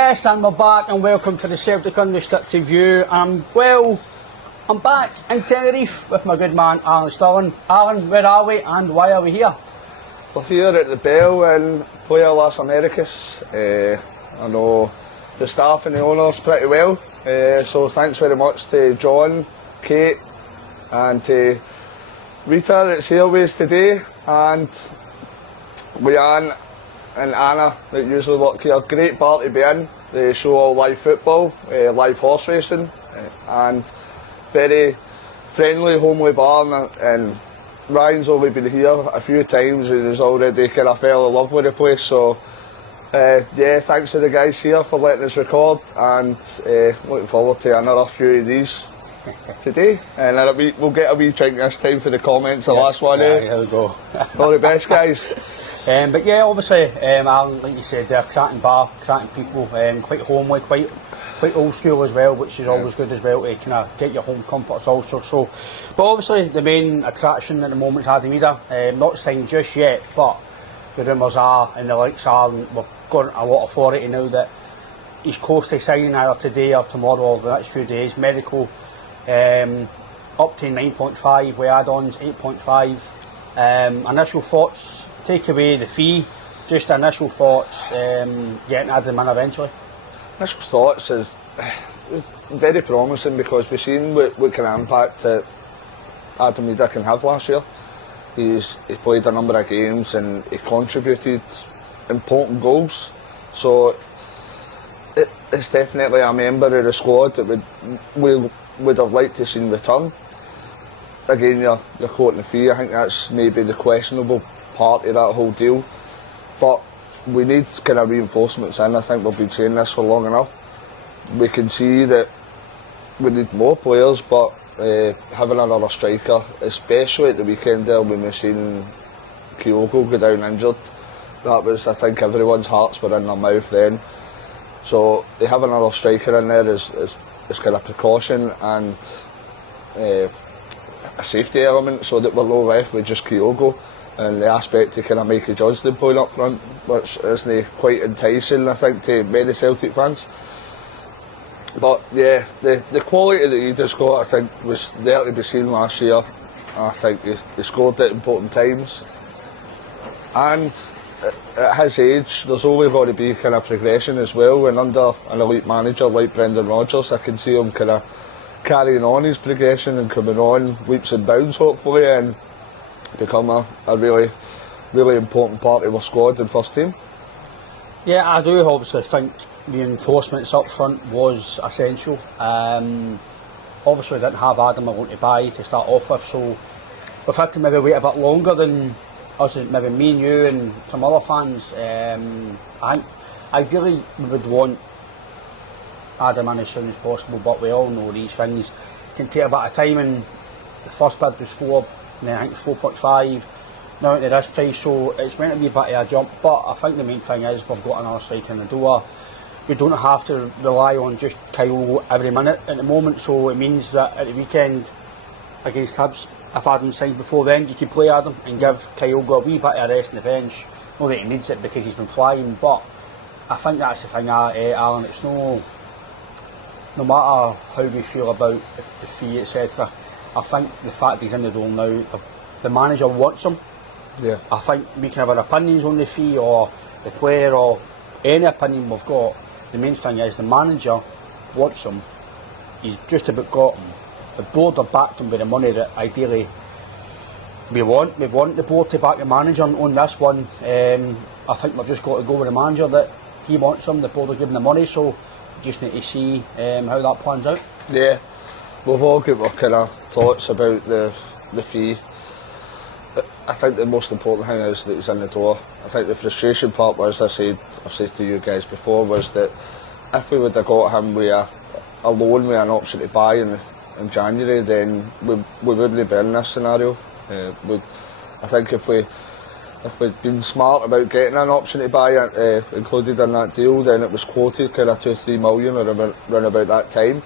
Yes, and we're back, and welcome to the Celtic Unrestricted View. Well, I'm back in Tenerife with my good man Alan Stirling. Alan, where are we and why are we here? We're here at the Bell in Playa Las Americas. I know the staff and the owners pretty well, so thanks very much to John, Kate and to Rita that's here with us today, and Leanne and Anna that usually work here. Great bar to be in. They show all live football, live horse racing, and very friendly, homely bar. And Ryan's only been here a few times and has already kind of fell in love with the place. So yeah, thanks to the guys here for letting us record, and looking forward to another few of these today. And we'll get a wee drink this time for the comments. The last one. Here we go. All the best, guys. But yeah, obviously, Alan, like you said, they're cracking bar, cracking people, quite homely, quite old school as well, which is always good as well to kind of get your home comforts also. So, but obviously the main attraction at the moment is Adam Idah. Not signed just yet, but the rumours are, and the likes are, and we've got a lot of authority now that he's close to signing either today or tomorrow or the next few days. Medical up to 9.5 with add-ons 8.5. Initial thoughts. Take away the fee, just initial thoughts, getting Adam in eventually. Initial thoughts is very promising because we've seen what kind of impact Adam Idah can have last year. He played a number of games and he contributed important goals. So it's definitely a member of the squad that we would have liked to see return. Again, you're quoting the fee. I think that's maybe the questionable part of that whole deal, but we need kind of reinforcements in. I think we've been saying this for long enough. We can see that we need more players, but having another striker, especially at the weekend there when we've seen Kyogo go down injured, that was, I think, everyone's hearts were in their mouth then. So to have another striker in there is kind of precaution and a safety element, so that we're low ref with just Kyogo. And the aspect to kind of Mikey Johnston playing up front, which isn't quite enticing, I think, to many Celtic fans. But yeah, the quality that he just got, I think, was there to be seen last year. I think he scored at important times. And at his age, there's only going to be kind of progression as well. And under an elite manager like Brendan Rodgers, I can see him kind of carrying on his progression and coming on leaps and bounds, hopefully, and become a really, really important part of our squad and first team. Yeah, I do obviously think reinforcements up front was essential. Obviously we didn't have Adam alone to buy to start off with, so we've had to maybe wait a bit longer than us, maybe me and you and some other fans. I think ideally we would want Adam in as soon as possible, but we all know these things can take a bit of time, and the first bid was 4, then I think 4.5, now into this price, so it's meant to be a bit of a jump. But I think the main thing is we've got another striker in the door. We don't have to rely on just Kyle every minute at the moment, so it means that at the weekend against Hibs, if Adam signed before then, you could play Adam and give Kyle a wee bit of rest in the bench. Not that he needs it because he's been flying, but I think that's the thing, Alan. It's no matter how we feel about the fee, etc. I think the fact he's in the door now, the manager wants him. Yeah. I think we can have our opinions on the fee or the player or any opinion we've got. The main thing is the manager wants him. He's just about got him. The board have backed him with the money that ideally we want. We want the board to back the manager on this one. I think we've just got to go with the manager that he wants him. The board will give him the money, so we just need to see how that plans out. Yeah. We've all got our kind of thoughts about the fee. I think the most important thing is that he's in the door. I think the frustration part was, I've said to you guys before, was that if we would have got him with a loan with an option to buy in January, then we wouldn't be in this scenario. I think if we'd been smart about getting an option to buy included in that deal, then it was quoted kind of 2-3 million around about that time.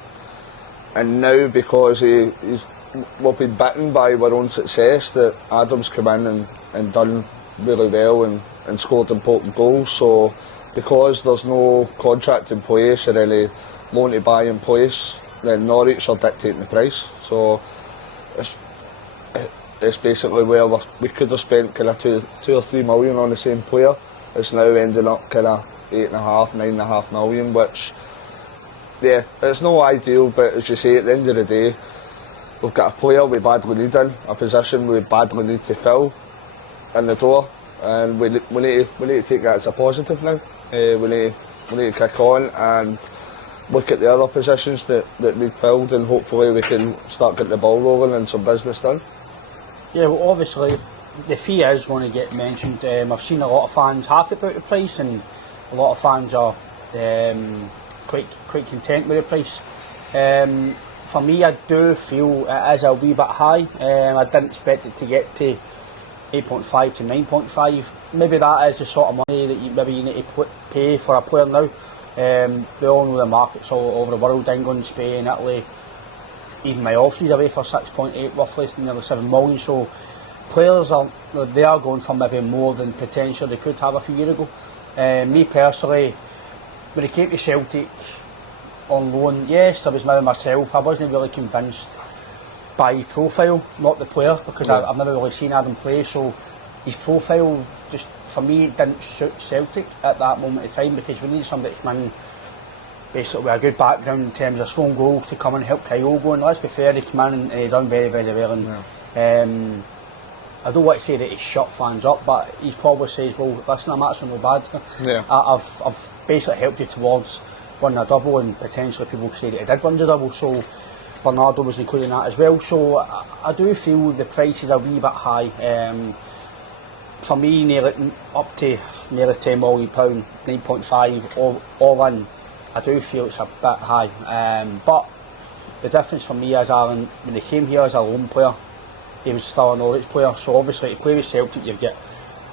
And now, because we've been bitten by our own success, that Adam's come in and done really well and scored important goals, so because there's no contract in place or any loan to buy in place, then Norwich are dictating the price. So it's basically where we could have spent kind of two or 3 million on the same player. It's now ending up kind of 8.5, 9.5 million, which, yeah, it's no ideal, but as you say, at the end of the day, we've got a player we badly need in, a position we badly need to fill in the door, and we need to take that as a positive now. We need to kick on and look at the other positions that need filled, and hopefully we can start getting the ball rolling and some business done. Yeah, well, obviously the fee is going to get mentioned. I've seen a lot of fans happy about the price, and a lot of fans are quite content with the price. For me, I do feel it is a wee bit high. I didn't expect it to get to 8.5 to 9.5. Maybe that is the sort of money that you need to pay for a player now. We all know the markets all over the world: England, Spain, Italy. Even my Ofsley's away for 6.8, roughly nearly 7 million. So players are going for maybe more than potential they could have a few years ago. Me personally, when it came to Celtic on loan, yes, I was maybe myself. I wasn't really convinced by his profile, not the player, because I've never really seen Adam play. So his profile, just for me, didn't suit Celtic at that moment in time, because we need somebody to come in basically with a good background in terms of scoring goals to come and help Kyogo. And let's be fair, he came in and he done very, very well. And I don't want to say that he shut fans up, but he probably says, well, listen, I'm actually no bad. Yeah. I've basically helped you towards winning a double, and potentially people say that he did win the double. So Bernardo was including that as well. So I do feel the price is a wee bit high. For me, up to nearly £10 million, 9.5 all in, I do feel it's a bit high. But the difference for me is, Alan, when he came here as a loan player, he was still a Norwich player. So obviously to play with Celtic, you've got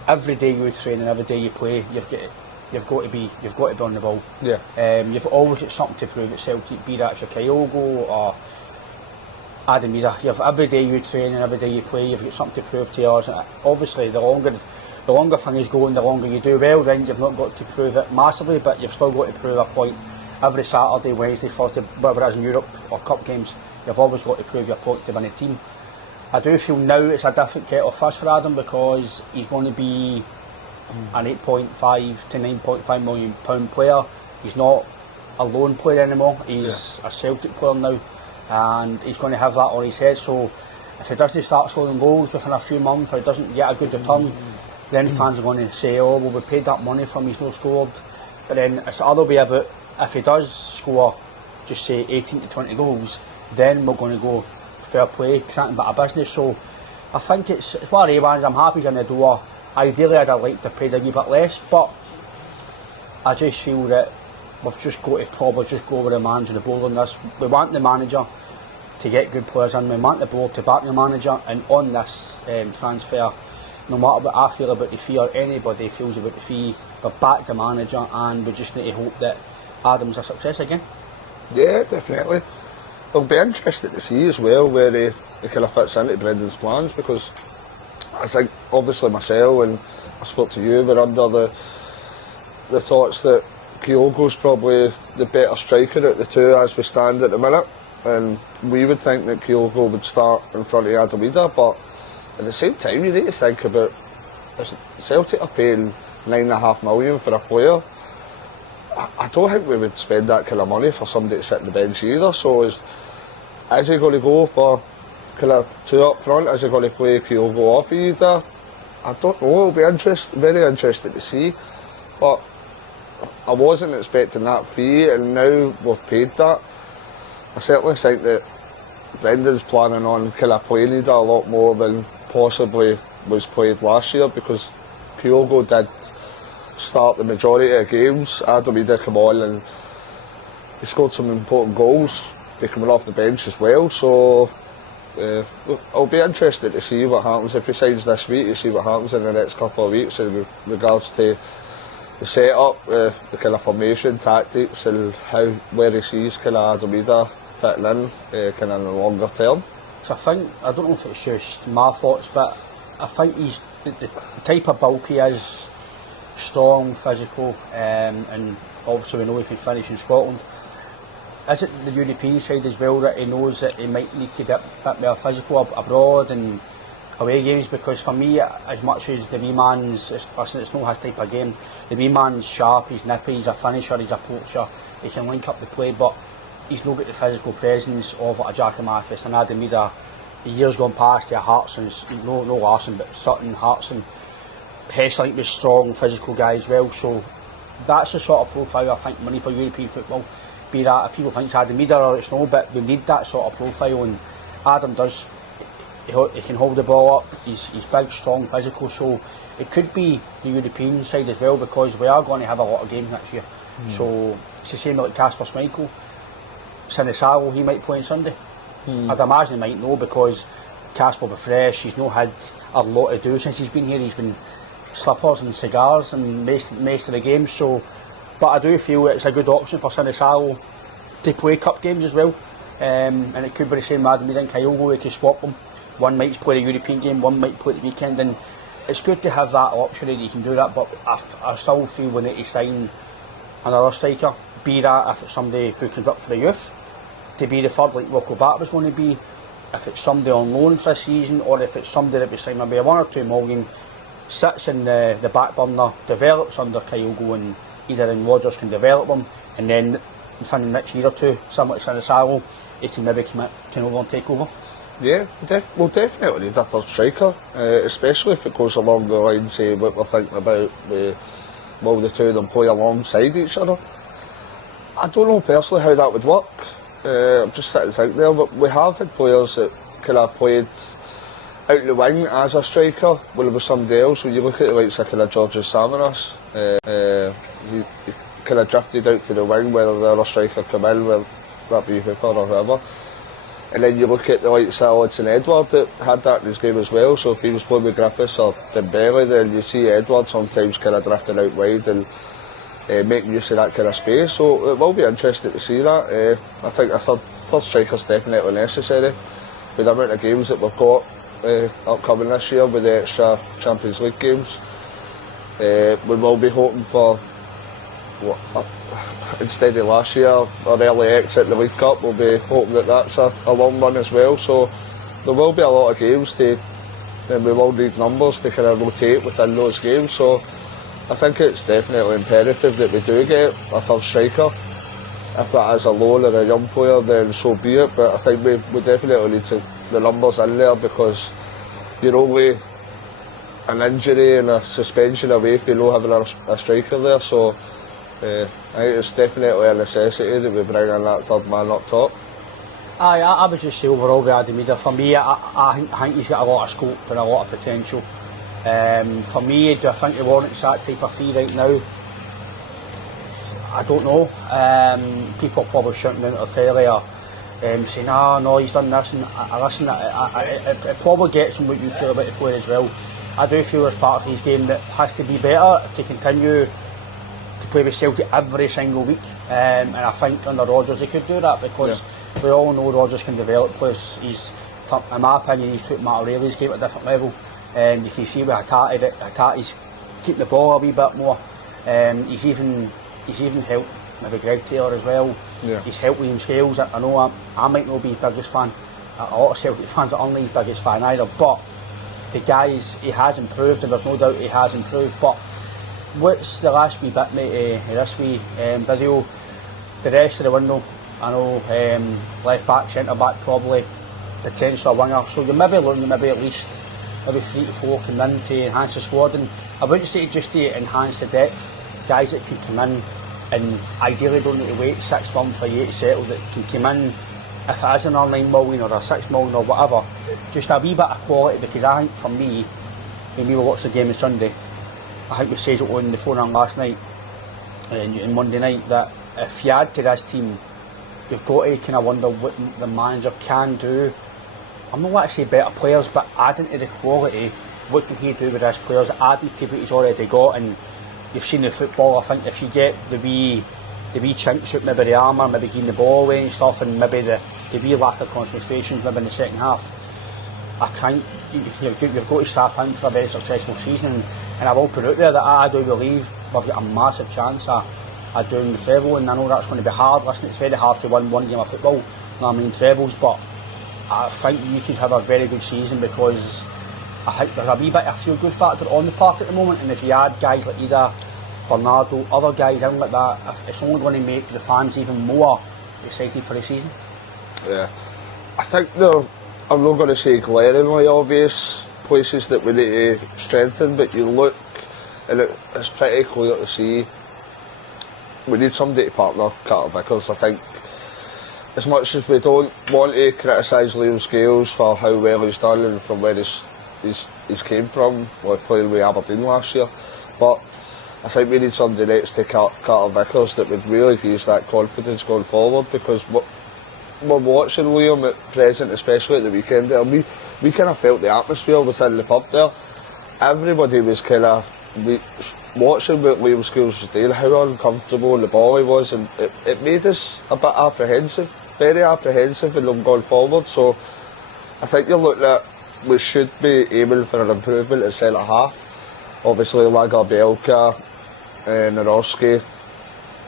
every day you train and every day you play, you've got to be on the ball. Yeah. You've always got something to prove at Celtic, be that for Kyogo or Adam Idah. You've every day you train and every day you play, you've got something to prove to us. And obviously, the longer things go and the longer you do well, then you've not got to prove it massively, but you've still got to prove a point every Saturday, Wednesday, Thursday, whatever it is in Europe or cup games. You've always got to prove your point to win a team. I do feel now it's a different kettle of fish for Adam, because he's going to be an 8.5 to 9.5 million pound player. He's not a loan player anymore. He's a Celtic player now, and he's going to have that on his head. So if he doesn't start scoring goals within a few months, or he doesn't get a good return, then fans are going to say, oh, well, we paid that money from he's not scored. But then it's the other way about, if he does score, just say 18 to 20 goals, then we're going to go fair play, creating a bit of business. So I think it's one of the ones. I'm happy he's in the door. Ideally, I'd have liked to pay a wee bit less, but I just feel that we've just got to probably just go with the manager and the board on this. We want the manager to get good players in. We want the board to back the manager, and on this transfer, no matter what I feel about the fee or anybody feels about the fee, they've backed the manager, and we just need to hope that Adam's a success again. Yeah, definitely. It'll be interesting to see as well where he kind of fits into Brendan's plans, because I think obviously myself and I spoke to you, we're under the thoughts that Kyogo's probably the better striker at the two as we stand at the minute, and we would think that Kyogo would start in front of Adam Idah, but at the same time you need to think about, Celtic are paying 9.5 million for a player. I don't think we would spend that kind of money for somebody to sit on the bench either. So is he going to go for kind of two up front? Is he going to play Kyogo off Idah? I don't know. It'll be very interesting to see. But I wasn't expecting that fee, and now we've paid that. I certainly think that Brendan's planning on kind of playing Idah a lot more than possibly was played last year, because Kyogo did start the majority of games. Adam Idah come on and he scored some important goals, coming off the bench as well. So it'll be interesting to see what happens if he signs this week. You see what happens in the next couple of weeks in regards to the setup, the kind of formation, tactics, and where he sees kind of Adam Idah fitting in kind of in the longer term. So I don't know if it's just my thoughts, but I think he's the type of bulk he is strong, physical, and obviously we know he can finish in Scotland. Is it the European side as well that he knows that he might need to be a bit more physical abroad and away games? Because for me, as much as the wee man's, listen, it's not his type of game, the wee man's sharp, he's nippy, he's a finisher, he's a poacher, he can link up the play, but he's not got the physical presence of a Giacomakis and Adam Idah. The years gone past, to Hartson, no Larson, but Sutton, Hartson, Hesselink was strong, physical guy as well, so that's the sort of profile I think we need for European football. Be that if people think it's Adam Idah or it's no, but we need that sort of profile, and Adam does. He can hold the ball up, he's big, strong, physical, so it could be the European side as well, because we are going to have a lot of games next year. So it's the same like Kasper Schmeichel. Sinisalo, he might play on Sunday. I'd imagine he might know, because Kasper will be fresh, he's not had a lot to do since he's been here. He's been slippers and cigars and most of the games, so but I do feel it's a good option for Sinisalo to play cup games as well, and it could be the same with Adam Idah and Kyogo. They can swap them. One might play a European game, one might play the weekend, and it's good to have that option that you can do that, but I still feel we need to sign another striker, be that if it's somebody who can work for the youth, to be the third like Rocco Vat was going to be, if it's somebody on loan for a season, or if it's somebody that we sign maybe 1 or 2 million, sits in the back burner, develops under Kyogo, and either in Rodgers can develop them, and then within the next year or two, someone like Sinisalo, he can maybe come over and take over. Yeah, we'll definitely need a third striker, especially if it goes along the lines, say, what we're thinking about, will the two of them play alongside each other? I don't know personally how that would work. I'm just sitting out there, but we have had players that could have played out the wing as a striker when it was somebody else. When you look at the likes of kind of Georgios Samaras, he kind of drifted out to the wing, whether the other striker come in, whether that be Hooper or whoever. And then you look at the likes of Odsonne Edouard that had that in his game as well. So if he was playing with Griffiths or Dembele, then you see Edouard sometimes kind of drifting out wide and making use of that kind of space. So it will be interesting to see that. I think a third striker's definitely necessary with the amount of games that we've got upcoming this year with the extra Champions League games. We will be hoping for instead of last year, our early exit in the League Cup, we'll be hoping that that's a long run as well. So there will be a lot of games and we will need numbers to kind of rotate within those games. So I think it's definitely imperative that we do get a third striker. If that is a loan or a young player, then so be it. But I think we definitely need the numbers in there, because you're only an injury and a suspension away if you know having a striker there. So I think it's definitely a necessity that we bring in that third man up top. I would just say overall with Adam Idah, for me, I think he's got a lot of scope and a lot of potential. For me, do I think he warrants that type of fee right now? I don't know. People are probably shouting out at telly or saying, no, he's done this, and listen, it probably gets him what you feel about the player as well. I do feel there's part of his game that has to be better to continue to play with Celtic every single week, and I think under Rodgers he could do that, because we all know Rodgers can develop players. In my opinion, he's took Matt O'Reilly's game at a different level, and you can see with Hatate that Hatate's keeping the ball a wee bit more. He's even helped maybe Greg Taylor as well. He's helped William Scales. I know I might not be his biggest fan, a lot of Celtic fans aren't his biggest fan either, but the guys, he has improved, and there's no doubt he has improved. But what's the last wee bit, mate, of this wee video? The rest of the window, I know left back, centre back, probably potential winger. So you're maybe looking at at least 3 to 4 come in to enhance the squad, and I wouldn't say just to enhance the depth. Guys that could come in and ideally don't need to wait 6 months for you to settle, that can come in if it is an 9 million or a 6 million or whatever, just a wee bit of quality. Because I think for me, when we watched the game on Sunday, I think we said it on the phone on last night and Monday night, that if you add to this team, you've got to kind of wonder what the manager can do. I'm not going to say better players, but adding to the quality, what can he do with his players added to what he's already got? And you've seen the football, I think if you get the wee chinks out, maybe the armour, maybe getting the ball away and stuff, and maybe the wee lack of concentrations maybe in the second half, I think you've got to strap in for a very successful season, and I will put out there that I do believe we've got a massive chance of doing the treble, and I know that's going to be hard. Listen, it's very hard to win one game of football, you know what I mean, trebles, but I think you could have a very good season because I think there's a wee bit of feel-good factor on the park at the moment, and if you add guys like Idah, Bernardo, other guys in like that, it's only going to make the fans even more excited for the season. Yeah, I think I'm not going to say glaringly obvious places that we need to strengthen, but you look and it's pretty clear to see we need somebody to partner Carter Vickers. I think as much as we don't want to criticise Liam Scales for how well he's done and from where he's came from, like playing with Aberdeen last year, but I think we need somebody next to Carter Vickers that would really give us that confidence going forward, because we're watching Liam at present, especially at the weekend there, we kind of felt the atmosphere within the pub there. Everybody was kind of watching what Liam Scales was doing, how uncomfortable the ball he was, and it made us a bit apprehensive, very apprehensive in them going forward. So I think you're looking at, we should be aiming for an improvement at centre half. Obviously Lagerbielka and Naroski,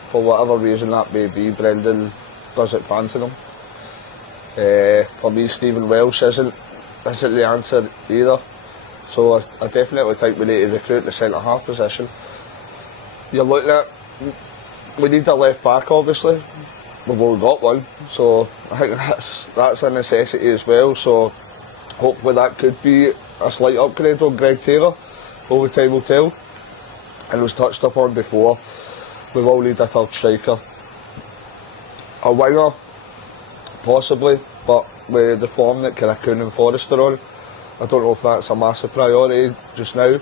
for whatever reason that may be, Brendan doesn't fancy them. For me, Stephen Welsh isn't the answer either. So I definitely think we need to recruit the centre half position. You're looking at, we need a left back obviously. We've only got one, so I think that's a necessity as well. So hopefully that could be a slight upgrade on Greg Taylor. Only time will tell. And it was touched upon before, we will need a third striker. A winger, possibly, but with the form that Carrickon and Forrest are on, I don't know if that's a massive priority just now.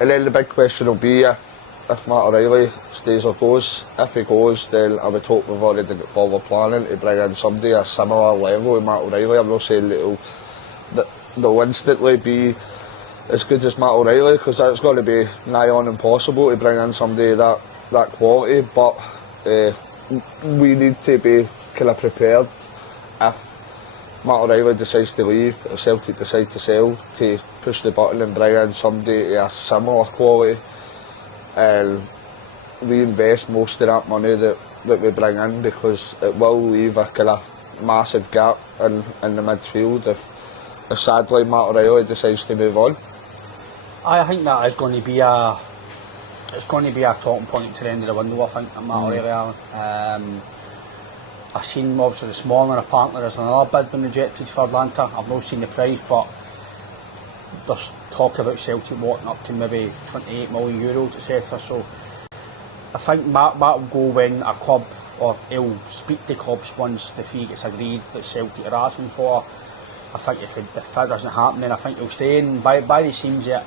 And then the big question will be if Matt O'Reilly stays or goes. If he goes, then I would hope we've already got forward planning to bring in somebody a similar level to Matt O'Reilly. I'm not saying that they'll instantly be as good as Matt O'Reilly, because that's going to be nigh on impossible to bring in somebody that quality, but we need to be kind of prepared if Matt O'Reilly decides to leave, if Celtic decide to sell, to push the button and bring in somebody of similar quality and reinvest most of that money that we bring in, because it will leave a kind of massive gap in the midfield if sadly Matt O'Reilly decides to move on. I think that is going to be it's going to be a talking point to the end of the window, I think, at Matt O'Reilly. I've seen obviously this morning apparently there's another bid been rejected for Atlanta. I've not seen the price, but there's talk about Celtic walking up to maybe 28 million euros, etc. So I think Matt will go when a club, or he'll speak to clubs once the fee gets agreed that Celtic are asking for. I think if that doesn't happen, then I think he'll stay. And by the seams yet,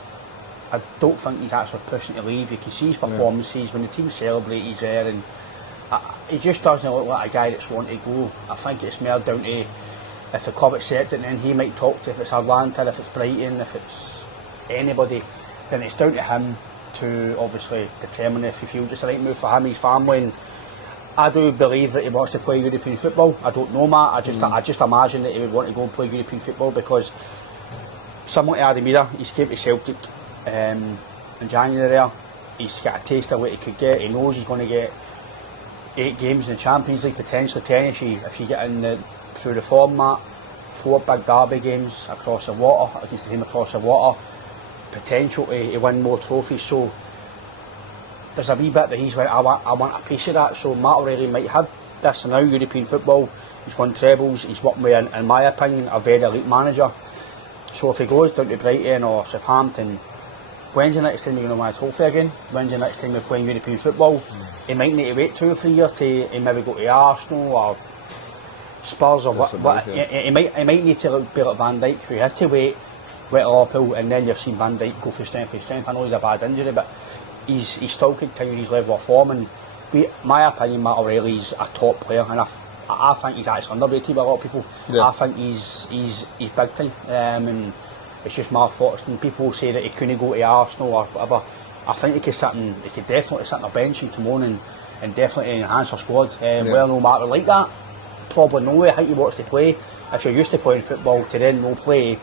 I don't think he's actually pushing to leave. You can see his performances when the team celebrate, he's there, and he just doesn't look like a guy that's wanting to go. I think it's more down to if the club accept it, then he might talk to, if it's Atlanta, if it's Brighton, if it's anybody, then it's down to him to obviously determine if he feels it's the right move for him, his family. And I do believe that he wants to play European football. I don't know, Matt. I just imagine that he would want to go and play European football, because similar to Adam Idah, he's came to Celtic in January there. He's got a taste of what he could get. He knows he's going to get 8 games in the Champions League, potentially 10 if you get in through the format. 4 big derby games across the water, against the team across the water. Potential to win more trophies. So there's a wee bit that he's went, I want a piece of that. So Matt O'Reilly might have this now, European football. He's won trebles. He's working with, in my opinion, a very elite manager. So if he goes down to Brighton or Southampton, when's the next time you're going to win a trophy again? When's the next time you're playing European football? He might need to wait 2 or 3 years to maybe go to Arsenal or Spurs or what. He might need to be like Van Dijk, who had to wait at Liverpool, and then you've seen Van Dijk go from strength to strength. I know he's a bad injury, but he's still continued his level of form. And my opinion, Matt O'Reilly's a top player, and I think he's actually underrated by a lot of people. Yeah. I think he's big time, and it's just my thoughts. When people say that he couldn't go to Arsenal or whatever, I think he could definitely sit on a bench and come on and definitely enhance our squad. Well, no matter like that, probably no way how you watch to play. If you're used to playing football to then no play,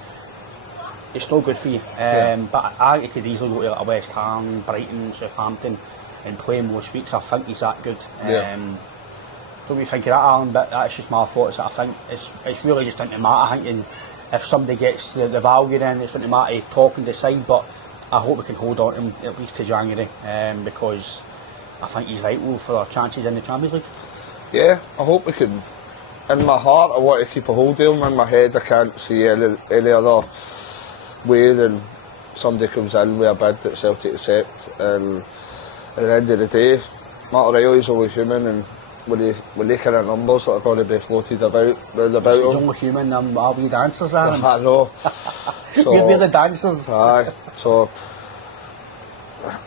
it's no good for you. But I think he could easily go to like, West Ham, Brighton, Southampton and play most weeks. I think he's that good. Don't you think of that, Alan? But that's just my thoughts. I think it's really just down to Matt. I think if somebody gets the value, then it's down to Matt to talk and decide. But I hope we can hold on to him at least to January, because I think he's vital for our chances in the Champions League. Yeah, I hope we can. In my heart, I want to keep a hold of him. In my head, I can't see any other way than somebody comes in with a bid that Celtic accept. And at the end of the day, Matt O'Reilly's only human, and when they kind of numbers that are going to be floated about round about him. He's only human, are we dancers, Aaron? I know. So, we're the dancers. Aye, so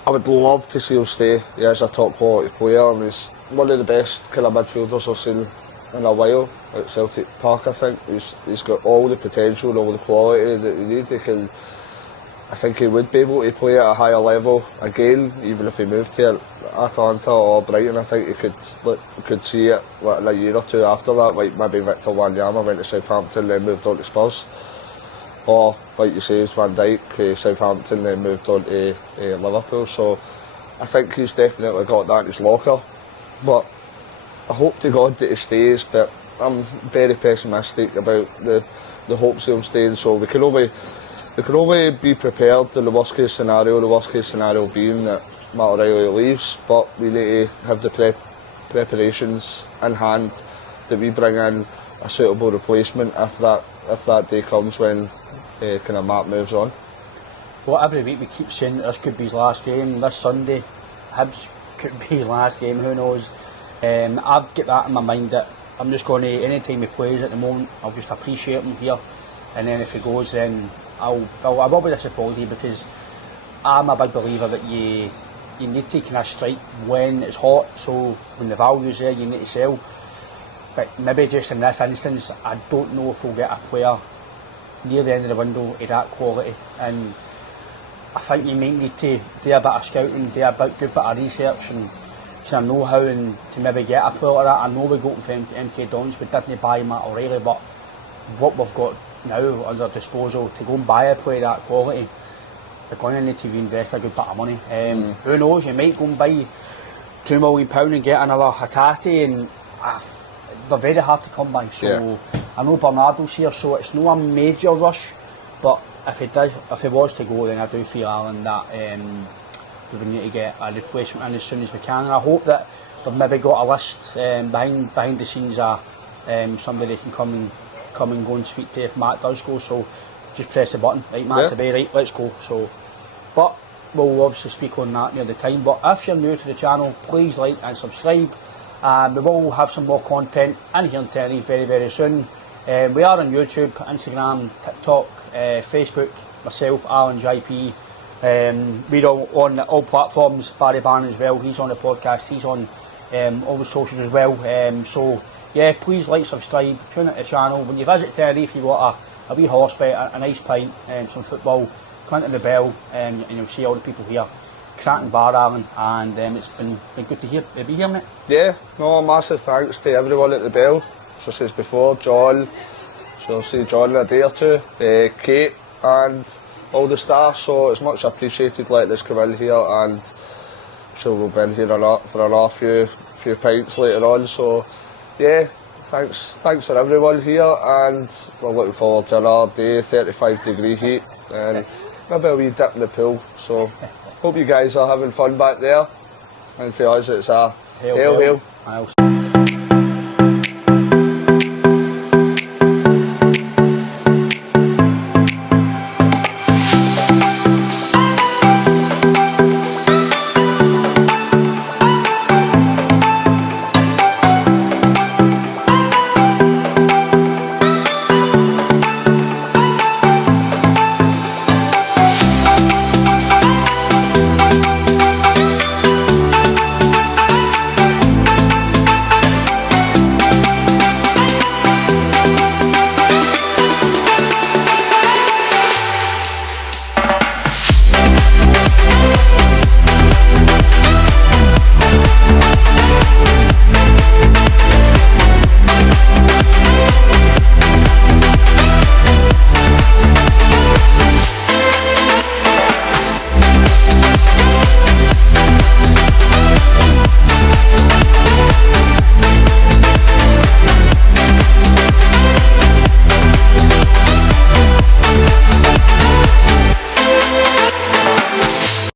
I would love to see him stay. He is a top quality player, and he's one of the best kind of midfielders I've seen in a while at Celtic Park. I think he's got all the potential and all the quality that he needs. I think he would be able to play at a higher level again, even if he moved to Atalanta or Brighton. I think he could see it like in a year or two after that, like maybe Victor Wanyama went to Southampton, then moved on to Spurs. Or, like you say, Van Dijk, Southampton, then moved on to Liverpool. So I think he's definitely got that in his locker. But I hope to God that he stays, but I'm very pessimistic about the hopes of him staying. So we can only be prepared in the worst case scenario being that Matt O'Reilly leaves, but we need to have the preparations in hand that we bring in a suitable replacement if that day comes when kind of Matt moves on. Well, every week we keep saying this could be his last game. This Sunday, Hibs could be his last game, who knows. I've got that in my mind that I'm just going to, any time he plays at the moment, I'll just appreciate him here, and then if he goes, then I will be disappointed, because I'm a big believer that you need to kind of strike when it's hot, so when the value's there you need to sell. But maybe just in this instance, I don't know if we'll get a player near the end of the window of that quality, and I think you might need to do a bit of scouting, do a good bit of research and kind of know how and to maybe get a player like that. I know we got for MK Dons, we didn't buy Matt O'Reilly, but what we've got now under disposal to go and buy a player that quality, they're going to need to reinvest a good bit of money. Who knows, you might go and buy £2 million and get another Hatate, and they're very hard to come by. So I know Bernardo's here, so it's not a major rush, but if he was to go, then I do feel, Alan, that we would need to get a replacement in as soon as we can. And I hope that they've maybe got a list behind the scenes of somebody they can come and go and speak to if Matt does go. So just press the button, right, Matt's away, right, let's go. So, but we'll obviously speak on that near the time. But if you're new to the channel, please like and subscribe. We will have some more content in here in Tenerife very, very soon. We are on YouTube, Instagram, TikTok, Facebook, myself, Alan JP. We're on all platforms, Barry Barron as well, he's on the podcast, he's on all the socials as well. So yeah, please like, subscribe, tune into the channel. When you visit Tenerife, you want a wee horsebit, a nice pint, some football, click on the bell, and you'll see all the people here. Cracking bar, Alan, and it's been good to be here, mate. Yeah, no, massive thanks to everyone at the bell. As I said before, John, so I'll see John in a day or two, Kate and all the staff, so it's much appreciated letting us come in here, and I'm sure we'll be in here for another few pints later on, so yeah, thanks for everyone here, and we're looking forward to another day, 35-degree heat, and maybe a wee dip in the pool, so hope you guys are having fun back there, and for us it's a hail. I'll